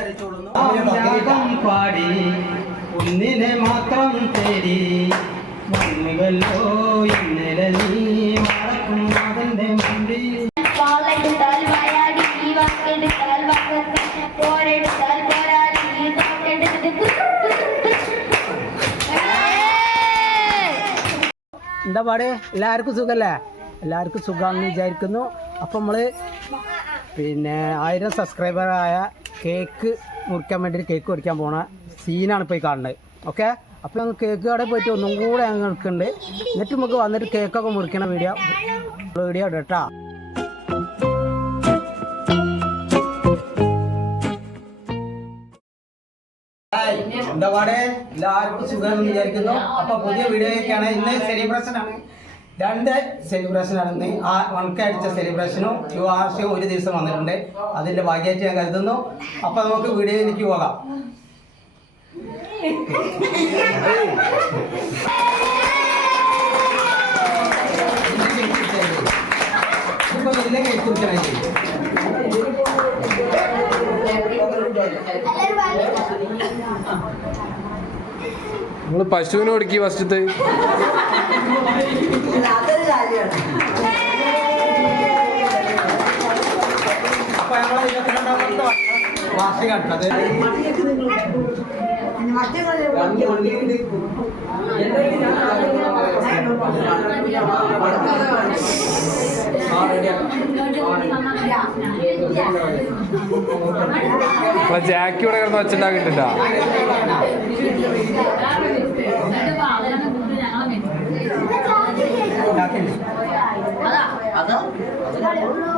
അറിയിച്ചോളുന്നു? പാടി ഒന്നിനെ മാത്രം തേടി. മണ്ണുകല്ലോ ഇന്നലെ നീ മറക്കും അതിന്റെ മുമ്പിൽ. വാളെടുത്താൽ വായാടി ഈ വാക്കെടുത്താൽ വാക്കത്ത് പോരെടുത്താൽ പോരാടി ഈ തോട്ടെടുത്തിട്ട് എന്താ പാട്? എല്ലാവർക്കും സുഖല്ലേ? എല്ലാവർക്കും സുഖമാണെന്ന് വിചാരിക്കുന്നു. അപ്പം നമ്മൾ പിന്നെ ആയിരം സബ്സ്ക്രൈബറായ കേക്ക് മുറിക്കാൻ വേണ്ടി കേക്ക് മുറിക്കാൻ പോണ സീനാണ് ഇപ്പോൾ ഈ കാണുന്നത്. ഓക്കെ അപ്പോൾ ഞങ്ങൾ കേക്ക് കടയിൽ പോയിട്ട് ഒന്നും കൂടെ ഞങ്ങൾ എടുക്കുന്നുണ്ട്. എന്നിട്ട് നമുക്ക് വന്നിട്ട് കേക്കൊക്കെ മുറിക്കണ വീഡിയോ വീഡിയോ ഇടട്ടാ എന്താ പാടെ? എല്ലാവർക്കും സുഖം വിചാരിക്കുന്നു. അപ്പൊ പുതിയ വീഡിയോയൊക്കെയാണ് ഇന്ന് സെലിബ്രേഷൻ ആണ്. രണ്ട് സെലിബ്രേഷൻ ഇന്ന് ആ വൺക്ക് അടിച്ച സെലിബ്രേഷനും യു ആർഷയും ഒരു ദിവസം വന്നിട്ടുണ്ട്. അതിന്റെ ഭാഗ്യമായിട്ട് ഞാൻ കരുതുന്നു. അപ്പൊ നമുക്ക് വീഡിയോയിലേക്ക് പോകാം. നിങ്ങൾ പശുവിനെ ഒടുക്കി ഫസ്റ്റത്തെ അപ്പൊ ഞങ്ങൾ ഇരുപത്തിരണ്ടാമത്തെ വാർഷികമാണ് അത് നമ്മളെ ജാക്കി ഇവിടെ കിടന്ന് വെച്ചിട്ടുണ്ടാക്കിട്ടുണ്ടോ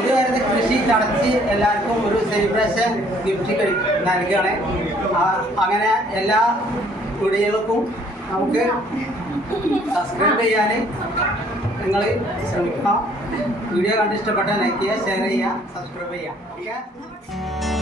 ഇതുവരെ കൃഷി ചടച്ച് എല്ലാവർക്കും ഒരു സെലിബ്രേഷൻ ഗിഫ്റ്റ് നൽകുകയാണ്. അങ്ങനെ എല്ലാ കുടികൾക്കും നമുക്ക് സബ്സ്ക്രൈബ് ചെയ്യാൻ നിങ്ങൾ ശ്രമിക്കുക. വീഡിയോ കണ്ട് ഇഷ്ടപ്പെട്ടാൽ ലൈക്ക് ചെയ്യുക ഷെയർ ചെയ്യുക സബ്സ്ക്രൈബ് ചെയ്യുക. ഓക്കെ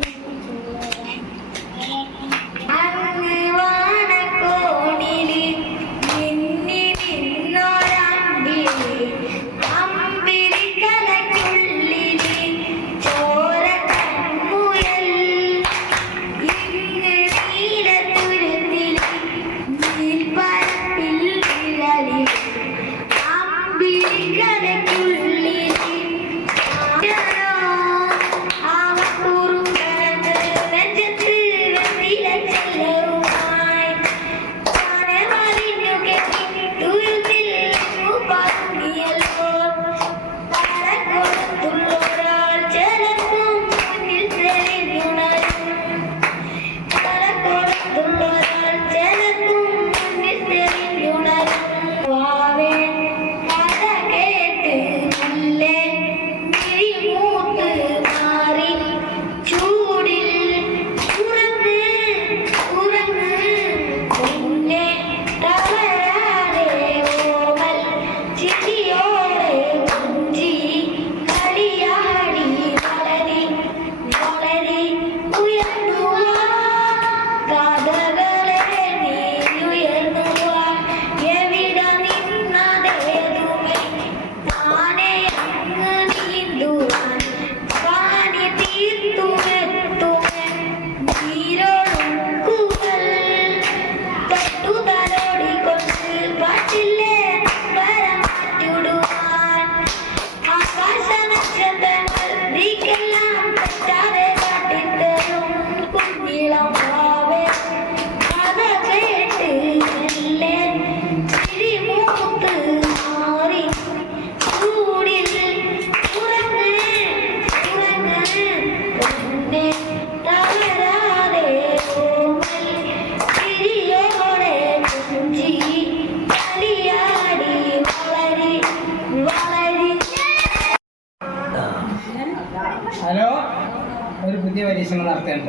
చేసిన అర్థం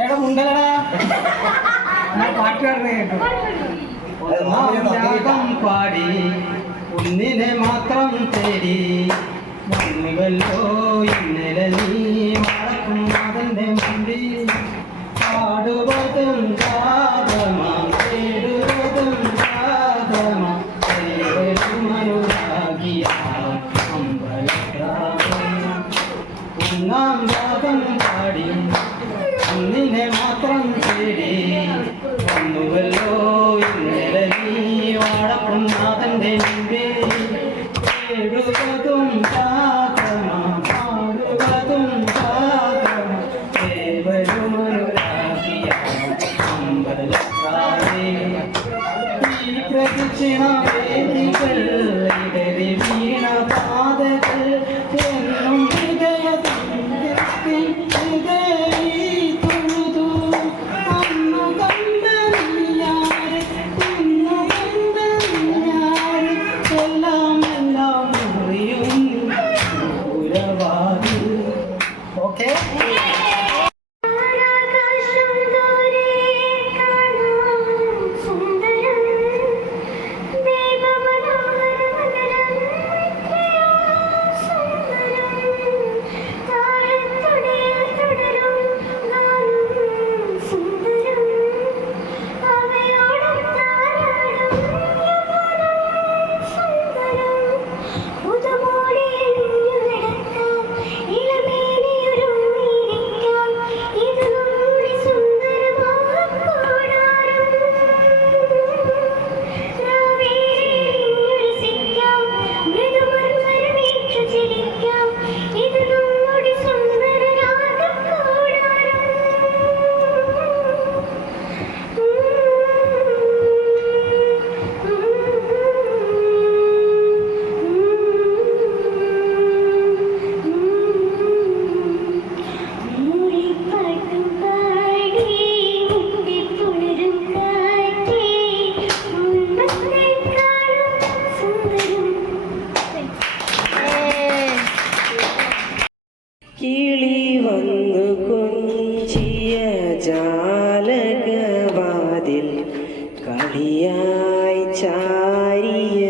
ఏడ ఉండలడా? నాకు మాట్లాడలేదు పాడి ఉన్నినే మాత్రం తేడి. మన్నుగల్లో ఇన్నెలీ and കളിയായി ചാരിയ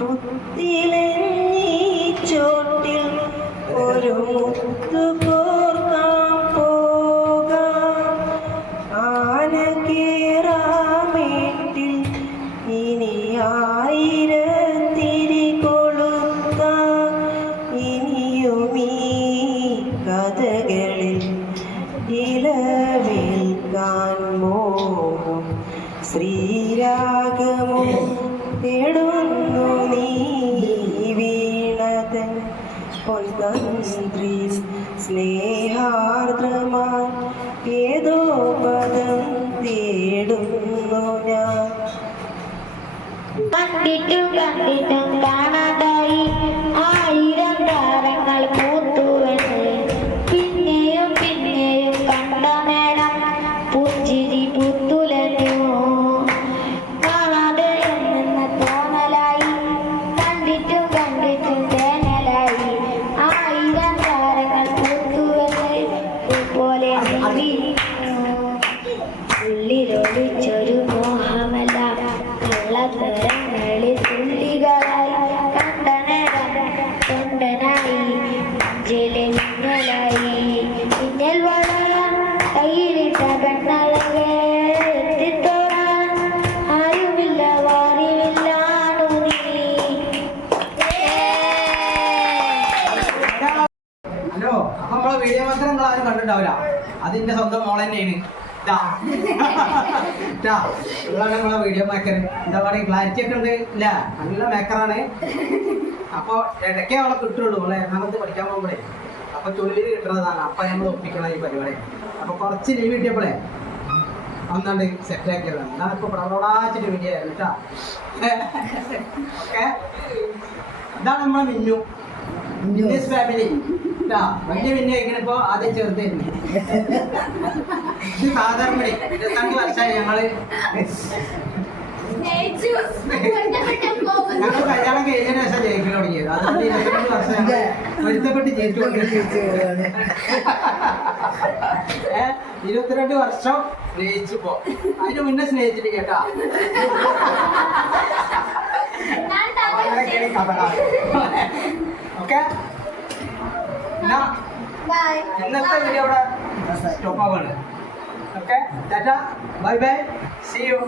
മുത്തിലെന്നീ ചോട്ടിൽ ഒരു മുത്തു കോർക്കാം പോകാം. ആന കേറാമേട്ടിൽ ഇനി ആയിരത്തിരി കൊളുത്താം. ഇനിയുമീ കഥകളിൽ നിലവിൽക്കാൻ മോഹം ശ്രീരാഗമോ തേടുന്നു നീ വീണത്. പൊൻതന്ത്രി സ്നേഹാർദ്രമാ ഏതോ പദം തേടുന്നു ഞാൻ. കണ്ടിട്ടും കണ്ടിട്ടും കാണാതെ ഉള്ളിലൊളിച്ചൊരു മോഹമല. കള്ളത്തരങ്ങളിൽ തുള്ളികളായി കണ്ടനര കൊണ്ടനായി നെഞ്ചിലെ മിന്നലായി. മിന്നൽ വളരാൻ കയ്യിലിട്ട കണ്ണളകെ എത്തിത്തോടാൻ ആരുമില്ല വാരിവില്ലാണു നീ. ഹലോ നമ്മളെ വീഡിയോ മത്സരം നിങ്ങൾ ആരും കണ്ടിട്ടുണ്ടാവില്ല. അതിന്റെ സ്വന്തം മോൾ തന്നെയാണ് വീഡിയോ മേക്കർ എന്താ പറയുക ക്ലാരിറ്റി ഒക്കെ ഉണ്ട്. ഇല്ല നല്ല മേക്കറാണ് അപ്പൊ ഇടയ്ക്കേ അവളെ കിട്ടുള്ളൂ. അവളെ എറണാകുളത്ത് പഠിക്കാൻ പോകുമ്പോഴേ. അപ്പൊ തൊഴിൽ കിട്ടുന്നതാണ്. അപ്പൊ നമ്മൾ ഒപ്പിക്കണം ഈ പരിപാടി. അപ്പൊ കുറച്ച് ലീവ് കിട്ടിയപ്പോഴേ ഒന്നാണ്ട് സെറ്റ് ആക്കിയതാണ്. ഇപ്പോൾ ഇപ്പൊ പ്രവടാച്ചിട്ട് വീഡിയോ കേട്ടാ. ഓക്കെ? ഇതാണ് നമ്മളെ മിന്നു? മിന്നു ഫാമിലി വലിയ ആദ്യം ഇത് സാധാരണ ഇരുപത്തിരണ്ട് വർഷമായി ഞങ്ങൾ ഞങ്ങൾ കല്യാണം കഴിഞ്ഞതിന് ശേഷം തുടങ്ങിയത്. അതുകൊണ്ട് വർഷം സ്നേഹിച്ചു പൊരുത്തപ്പെട്ട് ഏ ഇരുപത്തിരണ്ട് വർഷം സ്നേഹിച്ചപ്പോ അതിന് മുന്നേ സ്നേഹിച്ചിട്ട് കേട്ടാ. ഓക്കെ? ഇന്നത്തെ വീഡിയോ ഇവിടെ stop ആവാണ്. Okay tata bye bye see you